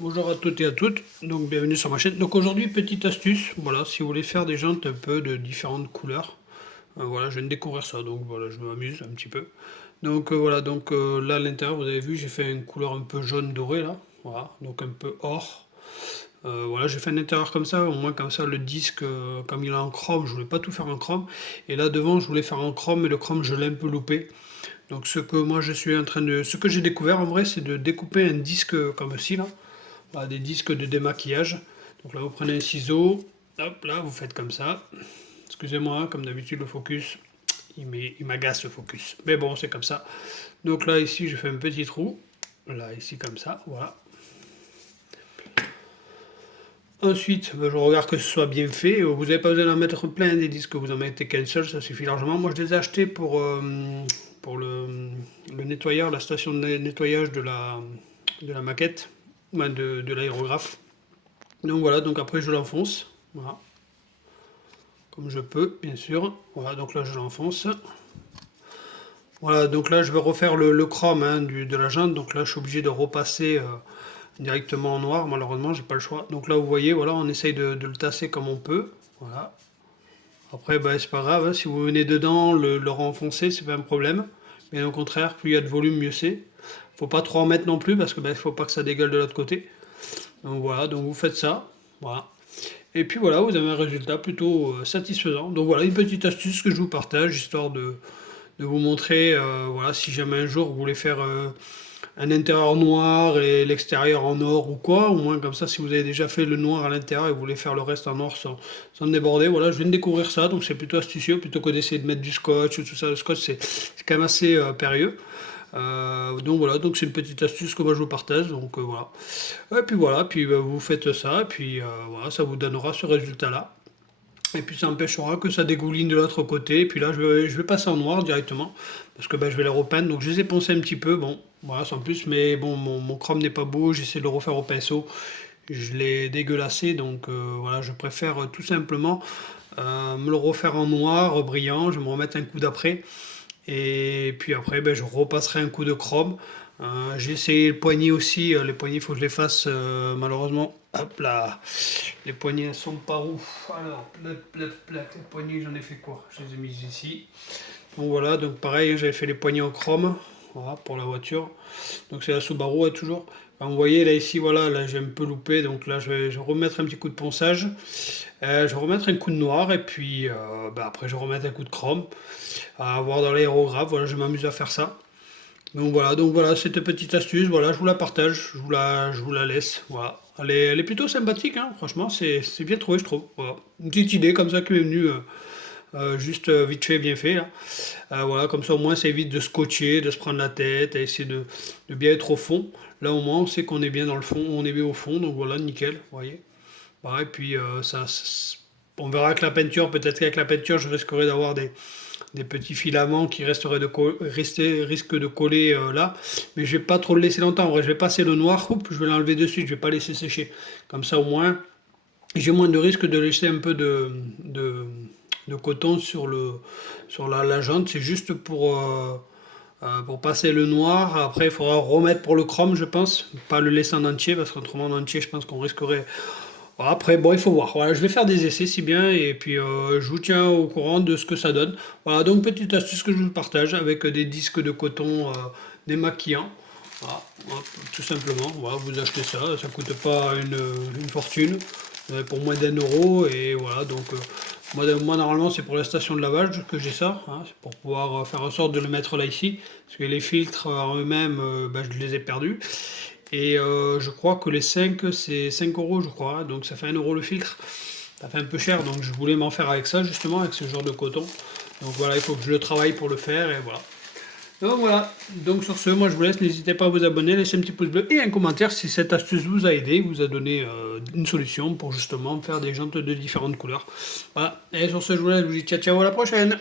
Bonjour à toutes et à toutes, donc bienvenue sur ma chaîne. Donc aujourd'hui, petite astuce, voilà, si vous voulez faire des jantes un peu de différentes couleurs, voilà, je viens de découvrir ça, donc voilà, je m'amuse un petit peu. Donc voilà, donc là à l'intérieur, vous avez vu, j'ai fait une couleur un peu jaune doré là, voilà, donc un peu or. Voilà, j'ai fait un intérieur comme ça, au moins comme ça le disque, comme il est en chrome, je voulais pas tout faire en chrome. Et là devant, je voulais faire en chrome, mais le chrome je l'ai un peu loupé. Donc ce que moi je suis en train de, ce que j'ai découvert en vrai, c'est de découper un disque comme ci là. Voilà, des disques de démaquillage. Donc là, vous prenez un ciseau, hop, là, vous faites comme ça. Excusez-moi, comme d'habitude, le focus, il m'agace le focus. Mais bon, c'est comme ça. Donc là, ici, je fais un petit trou. Là, ici, comme ça, voilà. Ensuite, je regarde que ce soit bien fait. Vous n'avez pas besoin d'en mettre plein des disques, vous en mettez qu'un seul, ça suffit largement. Moi, je les ai achetés pour le nettoyeur, la station de nettoyage de la maquette, de l'aérographe. Donc voilà, donc après je l'enfonce, voilà, comme je peux, bien sûr. Voilà, donc là je l'enfonce. Voilà, donc là je vais refaire le chrome hein, de la jante, donc là je suis obligé de repasser directement en noir, malheureusement j'ai pas le choix. Donc là vous voyez, voilà, on essaye de le tasser comme on peut, voilà. Après, bah, c'est pas grave, hein, si vous venez dedans, le renfoncer, c'est pas un problème. Mais au contraire, plus il y a de volume, mieux c'est. Faut pas trop en mettre non plus, parce que bah, faut pas que ça dégueule de l'autre côté. Donc voilà, donc vous faites ça, voilà. Et puis voilà, vous avez un résultat plutôt satisfaisant. Donc voilà, une petite astuce que je vous partage, histoire de vous montrer, voilà, si jamais un jour vous voulez faire un intérieur noir et l'extérieur en or ou quoi, au moins comme ça, si vous avez déjà fait le noir à l'intérieur et vous voulez faire le reste en or sans déborder, voilà, je viens de découvrir ça, donc c'est plutôt astucieux, plutôt que d'essayer de mettre du scotch ou tout ça. Le scotch, c'est quand même assez périlleux. Donc voilà, donc c'est une petite astuce que moi je vous partage, donc voilà. Et puis voilà, puis vous faites ça, et puis voilà, ça vous donnera ce résultat-là. Et puis ça empêchera que ça dégouline de l'autre côté. Et puis là, je vais passer en noir directement, parce que ben, je vais les repeindre. Donc je les ai poncés un petit peu, bon, voilà, sans plus, mais bon, mon chrome n'est pas beau, j'essaie de le refaire au pinceau. Je l'ai dégueulassé, donc voilà, je préfère tout simplement me le refaire en noir, brillant, je vais me remettre un coup d'après. Et puis après, ben, je repasserai un coup de chrome. J'ai essayé le poignet aussi. Les poignets, il faut que je les fasse. Malheureusement, hop là. Les poignets ne sont pas ouf. Alors, les poignets, j'en ai fait quoi? Je les ai mis ici. Donc voilà, donc pareil, j'avais fait les poignets en chrome. Voilà, pour la voiture. Donc c'est la Subaru, hein, toujours. Vous voyez là ici, voilà, là j'ai un peu loupé. Donc là, je vais remettre un petit coup de ponçage. Je vais remettre un coup de noir. Et puis ben, après, je vais remettre un coup de chrome à avoir dans l'aérographe. Voilà, je m'amuse à faire ça. Donc voilà, cette petite astuce, voilà, je vous la partage, je vous la laisse. Voilà. Elle est plutôt sympathique, hein, franchement, c'est bien trouvé, je trouve. Voilà. Une petite idée comme ça qui m'est venue, juste vite fait, bien fait. Là. Voilà, comme ça au moins ça évite de scotcher, de se prendre la tête, à essayer de bien être au fond. Là au moins on sait qu'on est bien dans le fond, on est bien au fond, donc voilà, nickel, vous voyez. Voilà, et puis on verra avec la peinture, peut-être qu'avec la peinture je risquerai d'avoir des petits filaments qui risquent de coller là. Mais je vais pas trop le laisser longtemps. En vrai, je vais passer le noir, hop, je vais l'enlever de suite, je vais pas laisser sécher. Comme ça, au moins, j'ai moins de risque de laisser un peu de coton sur la jante. C'est juste pour passer le noir. Après, il faudra remettre pour le chrome, je pense. Pas le laisser en entier, parce qu'autrement, en entier, je pense qu'on risquerait. Voilà, après, bon, il faut voir. Voilà, je vais faire des essais si bien et puis je vous tiens au courant de ce que ça donne. Voilà, donc petite astuce que je vous partage avec des disques de coton démaquillants. Voilà, hop, tout simplement. Voilà, vous achetez ça, ça coûte pas une fortune. Pour moins d'1 euro et voilà, donc moi normalement c'est pour la station de lavage que j'ai ça, hein, c'est pour pouvoir faire en sorte de le mettre là ici, parce que les filtres en eux-mêmes, ben, je les ai perdus. Et je crois que les 5 c'est 5 euros, je crois, hein, donc ça fait 1 euro le filtre. Ça fait un peu cher, donc je voulais m'en faire avec ça, justement, avec ce genre de coton. Donc voilà, il faut que je le travaille pour le faire, et voilà. Donc voilà, donc sur ce, moi je vous laisse, n'hésitez pas à vous abonner, laisser un petit pouce bleu et un commentaire si cette astuce vous a aidé, vous a donné une solution pour justement faire des jantes de différentes couleurs. Voilà, et sur ce, je vous laisse, je vous dis ciao ciao, à la prochaine.